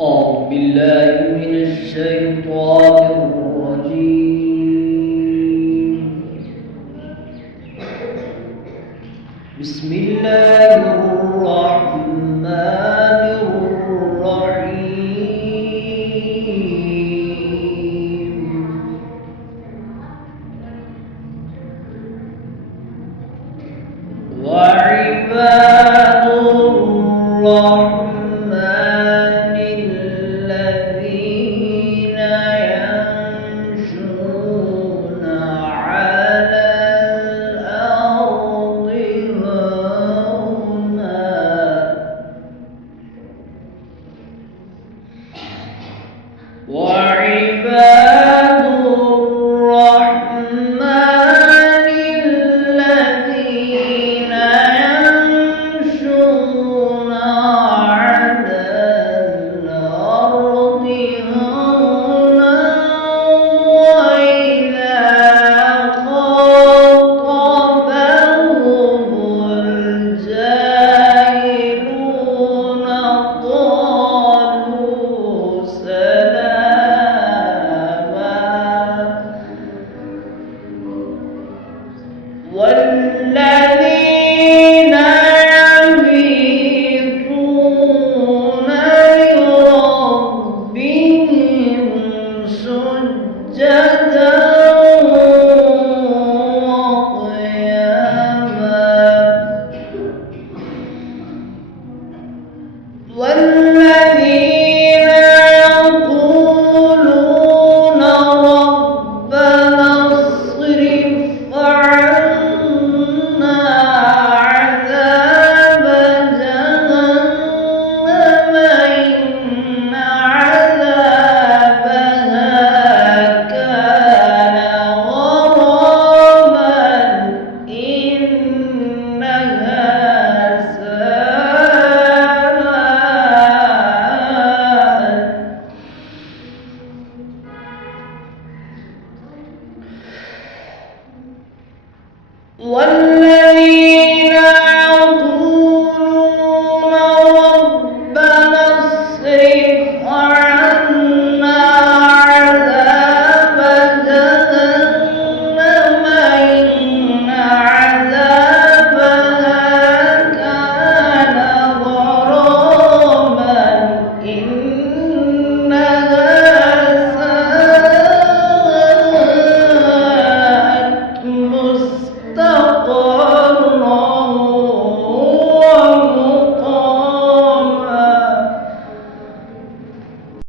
أعوذ بالله من الشيطان الرجيم. بسم الله الرحمن الرحيم. وعباد الرحمن الذين يمشون على الأرض هونا وعباد الرحمن الذين يمشون على الأرض هونا وإذا خاطبهم الجاهلون قالوا سلاما. والذين يبيتون لربهم سجدا وقياما. والذين يقولون ربنا اصرف عنا عذاب جهنم إن عذابها كان غراما إنها والذين يقولون ربنا اصرف